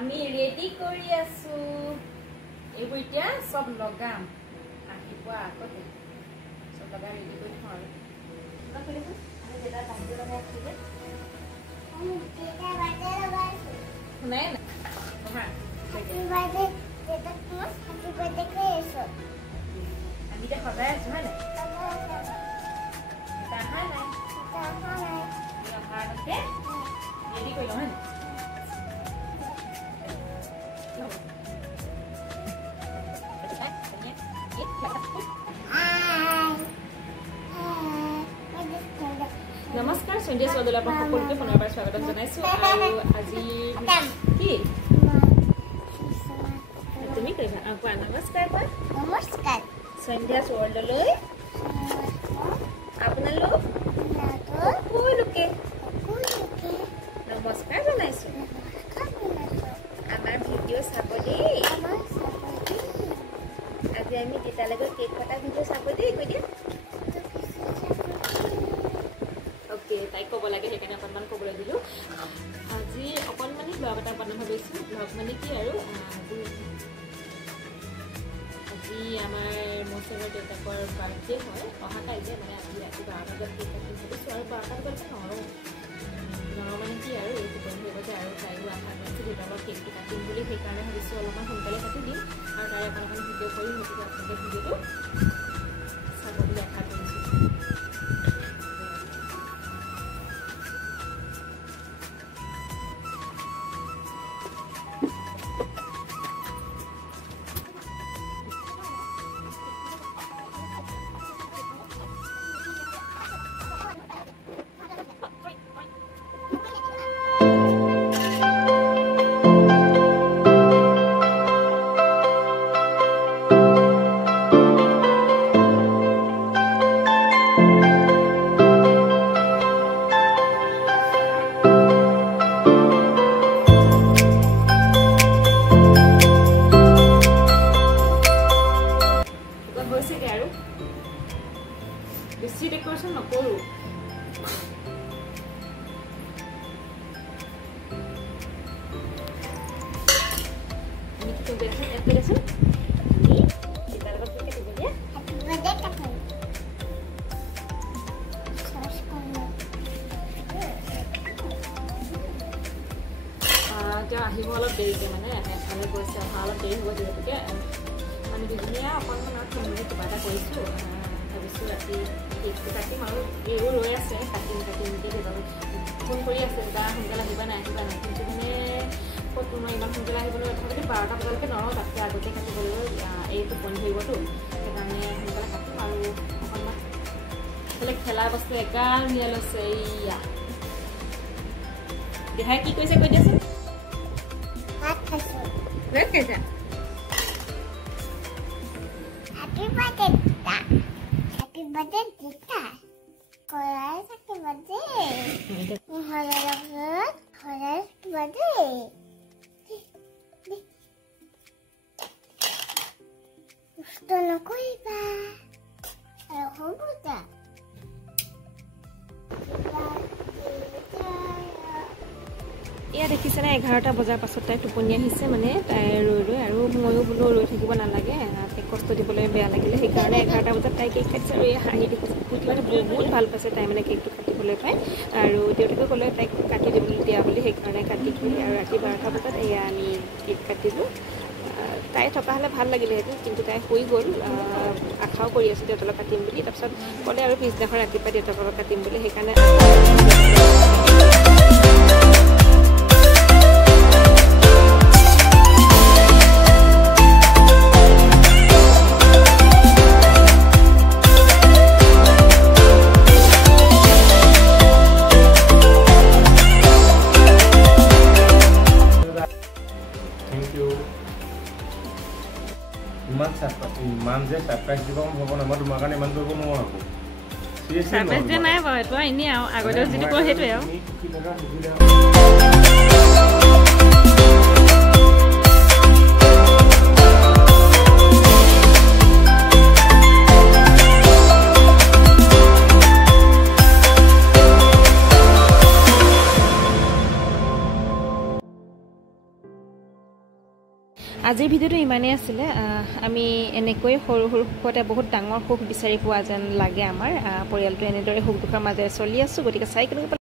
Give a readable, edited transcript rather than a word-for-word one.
আমি ৰেডি কৰি আছো এইবোৰ এতিয়া সব লগাম আহিবা আগতে সব লগা ৰেডি কৰি থওঁ আৰু নকৰিব আমি যেটা বাজি লগাই আছো যে আমি যেটা বাজি লগাইছো শুনাই না হা হেপি বার্থডে যেটা তুমি হেপি বার্থডে কইছো আমি যে সদায় আছো হয় না তাহা নাই ইয়া ভাৰতে ৰেডি কৰি লওঁ হয় না नमस्कार संध्या सदला সকলকে পুনৰবাৰ স্বাগতম জনাইছো আৰু আজি কি তুমি কইবা কোৱা নমস্কাৰ কোৱা নমস্কাৰ संध्या সদলৈ আপোনালোক সকলোকে নমস্কাৰ জনাইছো আমাৰ ভিডিঅ' চাব দেই আজি আমি কেতালৈকে কেক কটা ভিডিঅ' চাব দেই কৈ দিয়া ओके ताई को बोला के हेकने अपनमान को बोले दिलु আজি অকনমানি ব্লগ এটা বনাম ভাবিছো ব্লগ মানে কি আৰু আজি আমাৰ মোসেৰ দেউতাকৰ বাৰ্থডে হয় অহা কাইলে মানে আজি ৰাতি 12 বজাত কেক কাটিম ভাবিছো আৰু 12 বজাত নৰো মানে কি আৰু এই বন্ধ হৈ গ'ল আৰু তাইও আশা কৰিছে দেউতাকৰ কেকটো কাটিম বুলি সেইকাৰণে ভাবিছো অলপমান সোনকালে কাটি দিম আৰু তাই এখন ভিডিঅ' কৰি হেতুকে আপোনালোকে ভিডিঅ'টো চাব বুলি আশা কৰিছো বেছি ডেকোৰেশন নকৰো আমি কি কৰিছো এড কৰিছো নি এটা লগত কি কৰিব দিয়া হ্যাপি বাৰ্থডে কাটিম সস কৰিম এতিয়া আহিব অলপ দেৰিকে মানে এফালে গৈছে অলপ দেৰি হ'ব যেনেকৈ মানে দুজনীয়া অকণমান ফেমিলি কিবা এটা কৰিছোঁ ভাবিছোঁ ৰাতি কেকটো কাটিম আৰু এইও ৰৈ আছে কাটিম ফোন কৰি আছে বা সোনকালে আহিবা নাই কিন্তু মানে ক'ত মই ইমান সোনকালে আহিবলৈ তথাপিতো 12টা বজালৈকে নৰওঁ তাতকৈ আগতে কাটিবলৈ এইটো বন্ধ ধৰিবতো সেইকাৰণে সোনকালে কাটিম আৰু অকণমান বেলেগ খেলা বস্তু এগাল নিয়াল আছে এয়া দেহাই কি কৈছে কৈ দিয়াচোন ভাত খাইছোঁ ভাত খাইছা Happy birthday, Tita. Happy birthday, Tita. Korai happy birthday. Korai happy birthday. Usto no koiba. Ayo hobuta. ইয়া দেখিছে না 11টা বজাৰ পাছত তাই টোপনি আহিছে মানে তাই ৰৈ আৰু ময়ো বোলো ৰৈ থাকিব নালাগে তাই কষ্ট দিবলৈ বেয়া লাগিলে সেইকাৰণে 11টা বজাত তাই কেক কাটিছে আৰু এই হাঁহি দেখিছে মানে বহুত ভাল পাইছে তাই মানে কেকটো কাটিবলৈ পাই আৰু দেউতাকে ক'লে তাইক কাটি দিবলৈ দিয়া বুলি সেইকাৰণে কাটি থৈ আৰু ৰাতি 12টা বজাত এয়া আমি কেক কাটিলোঁ তাই থকা হ'লে ভাল লাগিলেহেঁতেন কিন্তু তাই শুই গ'ল আশাও কৰি আছে দেউতাক কাটিম বুলি তাৰপিছত ক'লে আৰু পিছদিনাখন ৰাতিপুৱা দেউতাকক কাটিম বুলি সেইকাৰণে ইমান যে সাৰপ্ৰাইজ দিব হ'ব না মই তোমাৰ কাৰণে ইমান কৰিব নোৱাৰো সাৰপ্ৰাইজ দিয়া নাই বাৰু এইটো এনেই আৰু আগতেও যিটো কৰো সেইটোৱে আৰু আজিৰ ভিডিঅ'টো ইমানেই আছিলে আমি এনেকৈ সৰু সৰু সুখতে বহুত ডাঙৰ সুখ বিচাৰি পোৱা যেন লাগে আমাৰ পৰিয়ালটো এনেদৰে সুখ দুখৰ মাজেৰে চলি আছোঁ গতিকে চাই কেনেকৈ